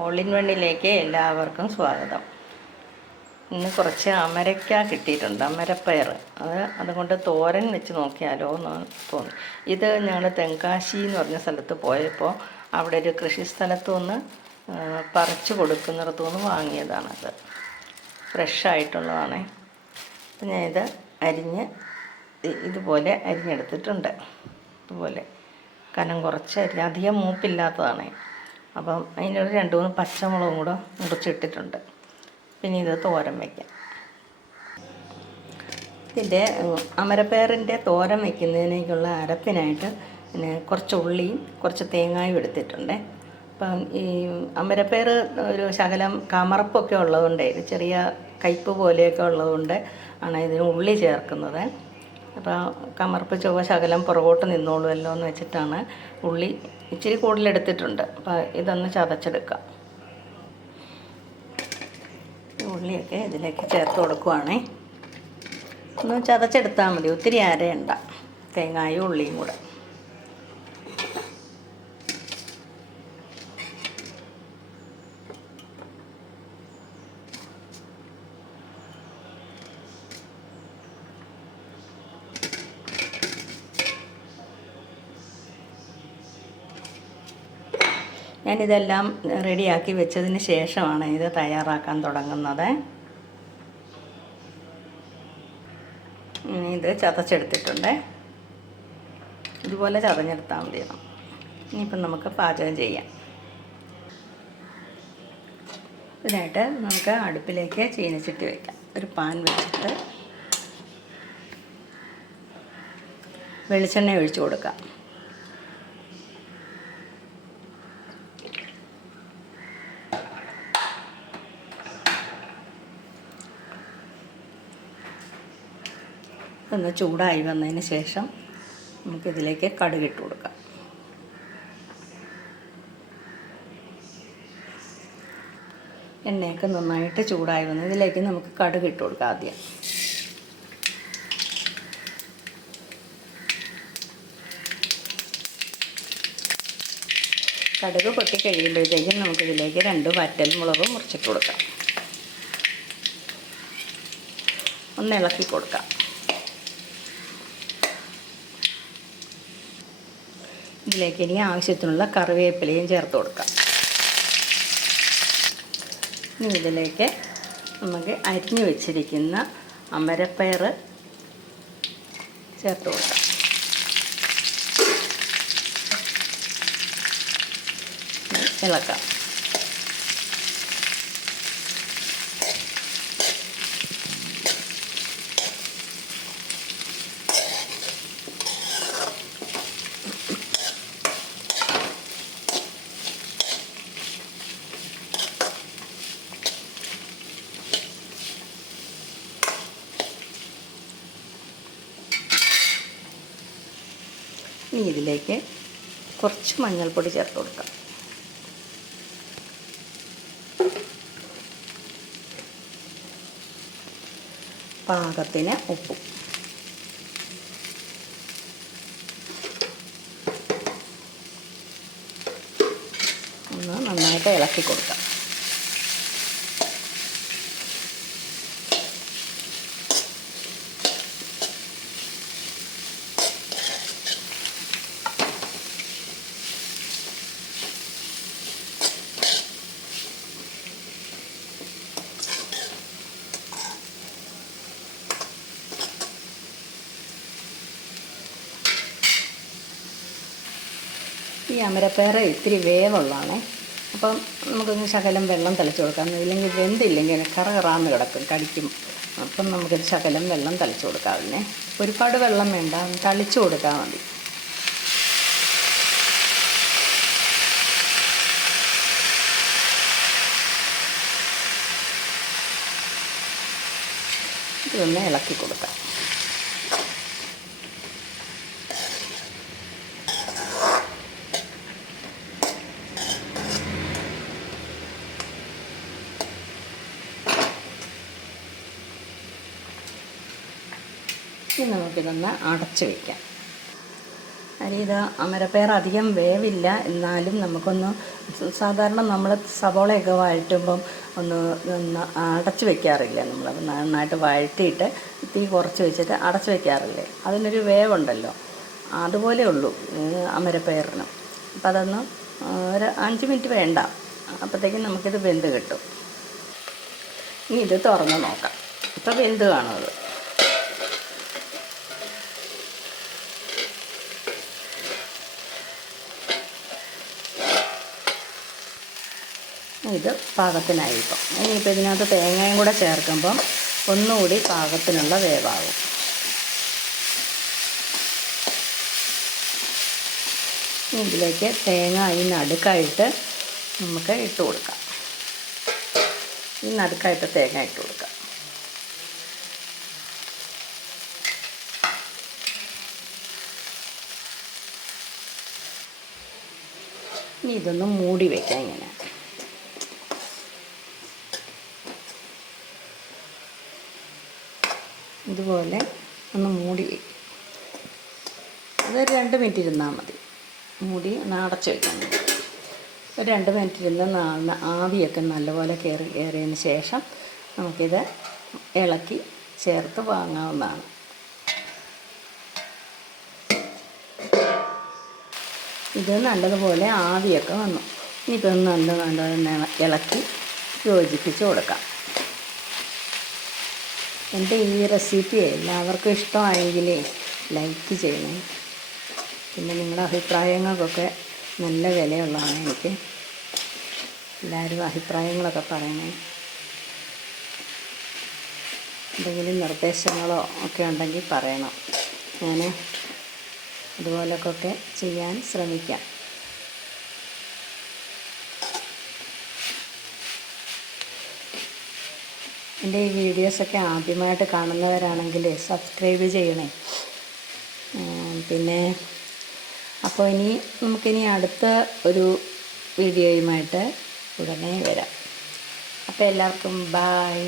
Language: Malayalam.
ഓൾ ഇൻ വണ്ണിലേക്ക് എല്ലാവർക്കും സ്വാഗതം. ഇന്ന് കുറച്ച് അമരക്ക കിട്ടിയിട്ടുണ്ട് അമരപ്പയർ. അത് അതുകൊണ്ട് തോരൻ വെച്ച് നോക്കിയാലോ എന്ന് തോന്നി. ഇത് ഞങ്ങൾ തെങ്കാശി എന്ന് പറഞ്ഞ സ്ഥലത്ത് പോയപ്പോൾ അവിടെ ഒരു കൃഷി സ്ഥലത്തു നിന്ന് പറിച്ച് കൊടുക്കുന്നിടത്തു നിന്ന് വാങ്ങിയതാണത് ഫ്രഷായിട്ടുള്ളതാണേ അപ്പം ഞാനിത് അരിഞ്ഞ് ഇതുപോലെ അരിഞ്ഞെടുത്തിട്ടുണ്ട്. ഇതുപോലെ. കനം കുറച്ച് അരിഞ്ഞ് അധികം മൂപ്പില്ലാത്തതാണ്. അപ്പം അതിനൊരു രണ്ട് മൂന്ന് പച്ചമുളകും കൂടെ മുറിച്ചിട്ടിട്ടുണ്ട്. പിന്നെ ഇത് തോരൻ വയ്ക്കാം ഇതിന്റെ അമരപ്പേറിന്റെ തോരൻ വയ്ക്കുന്നതിനേക്കുള്ള അരപ്പിനായിട്ട് പിന്നെ കുറച്ച് ഉള്ളിയും കുറച്ച് തേങ്ങായും എടുത്തിട്ടുണ്ട്. അപ്പം ഈ അമരപ്പയർ ഒരു ശകലം കമറപ്പൊക്കെ ഉള്ളതുകൊണ്ട് ചെറിയ കയ്പ് പോലെയൊക്കെ ഉള്ളതുകൊണ്ട് ആണ് ഇതിന് ഉള്ളി ചേർക്കുന്നത്. അപ്പോൾ കമർപ്പ് ചൊവ്വ ശകലം പുറകോട്ട് നിന്നോളുമല്ലോ എന്ന് വെച്ചിട്ടാണ് ഉള്ളി ഇച്ചിരി കൂടുതലെടുത്തിട്ടുണ്ട് അപ്പോൾ ഇതൊന്ന് ചതച്ചെടുക്കാം. ഉള്ളിയൊക്കെ ഇതിലേക്ക് ചേർത്ത് കൊടുക്കുവാണേ. ഒന്ന് ചതച്ചെടുത്താൽ മതി. ഒത്തിരി അരയണ്ട. തേങ്ങായും ഉള്ളിയും കൂടെ. ഞാനിതെല്ലാം റെഡിയാക്കി വെച്ചതിന് ശേഷമാണ് ഇത് തയ്യാറാക്കാൻ തുടങ്ങുന്നത്. ഇത് ചതച്ചെടുത്തിട്ടുണ്ട്. ഇതുപോലെ ചതഞ്ഞെടുത്താൽ മതി ഇനിയിപ്പം നമുക്ക് പാചകം ചെയ്യാം. ഇതിനായിട്ട് നമുക്ക് അടുപ്പിലേക്ക് ചീനച്ചിട്ട് വയ്ക്കാം ഒരു പാൻ വെച്ചിട്ട് വെളിച്ചെണ്ണ ഒഴിച്ചു കൊടുക്കാം. ഒന്ന് ചൂടായി വന്നതിന് ശേഷം നമുക്കിതിലേക്ക് കടുകിട്ട് കൊടുക്കാം. എണ്ണയൊക്കെ നന്നായിട്ട് ചൂടായി വന്നു ഇതിലേക്ക് നമുക്ക് കടുകിട്ട് കൊടുക്കാം ആദ്യം. കടുക് പൊട്ടി കഴിയുമ്പോഴത്തേക്കും നമുക്കിതിലേക്ക് രണ്ട് വറ്റൽ മുളക് മുറിച്ചിട്ട് കൊടുക്കാം. ഒന്ന് ഇളക്കി കൊടുക്കാം. ഇതിലേക്ക് ഇനി ആവശ്യത്തിനുള്ള കറിവേപ്പിലയും ചേർത്ത് കൊടുക്കാം. ഇനി ഇതിലേക്ക് നമുക്ക് അരിഞ്ഞു വെച്ചിരിക്കുന്ന അമരപ്പയർ ചേർത്ത് കൊടുക്കാം. ഇളക്കാം. ഇനി ഇതിലേക്ക് കുറച്ച് മഞ്ഞൾപ്പൊടി ചേർത്ത് കൊടുക്കാം. പാകത്തിന് ഉപ്പും. ഒന്ന് നന്നായിട്ട് ഇളക്കി കൊടുക്കാം. ഈ അമരപ്പയർ ഇത്തിരി വേവുള്ളതാണേ. അപ്പം നമുക്കൊന്ന് ശകലം വെള്ളം തളിച്ച് കൊടുക്കാം. ഇല്ലെങ്കിൽ വെന്തില്ലെങ്കിൽ കറ കറാന്ന് കിടക്കും കടിക്കും. അപ്പം നമുക്കൊരു ശകലം വെള്ളം തളിച്ച് കൊടുക്കാം അതിനെ ഒരുപാട് വെള്ളം വേണ്ട തളിച്ച് കൊടുത്താൽ മതി. ഇതൊന്ന് ഇളക്കി കൊടുക്കാം. ഇനി നമുക്കിതൊന്ന് അടച്ച് വയ്ക്കാം അരി ഇത് അമരപ്പയർ അധികം വേവില്ല. എന്നാലും നമുക്കൊന്ന് സാധാരണ നമ്മൾ സവോളയൊക്കെ വഴറ്റുമ്പം ഒന്ന് അടച്ച് വെക്കാറില്ല. നമ്മൾ നന്നായിട്ട് വഴറ്റിയിട്ട് തീ കുറച്ച് വെച്ചിട്ട് അടച്ചു വെക്കാറില്ലേ? അതിനൊരു വേവുണ്ടല്ലോ. അതുപോലെ ഉള്ളൂ അമരപ്പയറിന്. അപ്പം അതൊന്ന് ഒരു അഞ്ച് മിനിറ്റ് വേണ്ട. അപ്പോഴത്തേക്കും നമുക്കിത് വെന്ത് കിട്ടും. ഇനി ഇത് തുറന്ന് നോക്കാം. ഇപ്പോൾ വെന്ത് കാണും ഇത് പാകത്തിനായി ഇപ്പം ഇനിയിപ്പോൾ ഇതിനകത്ത് തേങ്ങയും കൂടെ ചേർക്കുമ്പം ഒന്നുകൂടി പാകത്തിനുള്ള വേവാകും. ഇതിലേക്ക് തേങ്ങ ഈ നടുക്കായിട്ട് നമുക്ക് ഇട്ട് കൊടുക്കാം. ഈ നടുക്കായിട്ട് തേങ്ങ ഇട്ട് കൊടുക്കാം. ഇനി ഇതൊന്ന് മൂടി വയ്ക്കാം ഇങ്ങനെ. ഇതുപോലെ ഒന്ന് മൂടി. വയ്ക്കും അതൊരു രണ്ട് മിനിറ്റ് ഇരുന്നാൽ മതി. മൂടി ഒന്ന് അടച്ച് മതി ഒരു രണ്ട് മിനിറ്റ് ഇരുന്ന് ആവിയൊക്കെ നല്ലപോലെ കയറി കയറിയതിന് ശേഷം നമുക്കിത് ഇളക്കി ചേർത്ത് വാങ്ങാവുന്നതാണ്. ഇത് നല്ലതുപോലെ ആവിയൊക്കെ വന്നു. ഇനിയിപ്പോൾ നല്ല നല്ല ഇളക്കി യോജിപ്പിച്ച് കൊടുക്കാം. എന്റെ ഈ റെസിപ്പി എല്ലാവർക്കും ഇഷ്ടമായെങ്കിൽ ലൈക്ക് ചെയ്യണം. പിന്നെ നിങ്ങളുടെ അഭിപ്രായങ്ങൾക്കൊക്കെ നല്ല വിലയുള്ളതാണ് എനിക്ക്. എല്ലാവരും അഭിപ്രായങ്ങളൊക്കെ പറയണേ. എന്തെങ്കിലും നിർദ്ദേശങ്ങളോ ഒക്കെ ഉണ്ടെങ്കിൽ പറയണം. ഞാൻ അതുപോലൊക്കെ ചെയ്യാൻ ശ്രമിക്കാം. എന്റെ ഈ വീഡിയോസൊക്കെ ആദ്യമായിട്ട് കാണുന്നവരാണെങ്കിൽ സബ്സ്ക്രൈബ് ചെയ്യണേ. പിന്നെ അപ്പോൾ ഇനി നമുക്കിനി അടുത്ത ഒരു വീഡിയോയുമായിട്ട് ഉടനെ വരാം. അപ്പോൾ എല്ലാവർക്കും ബായ്.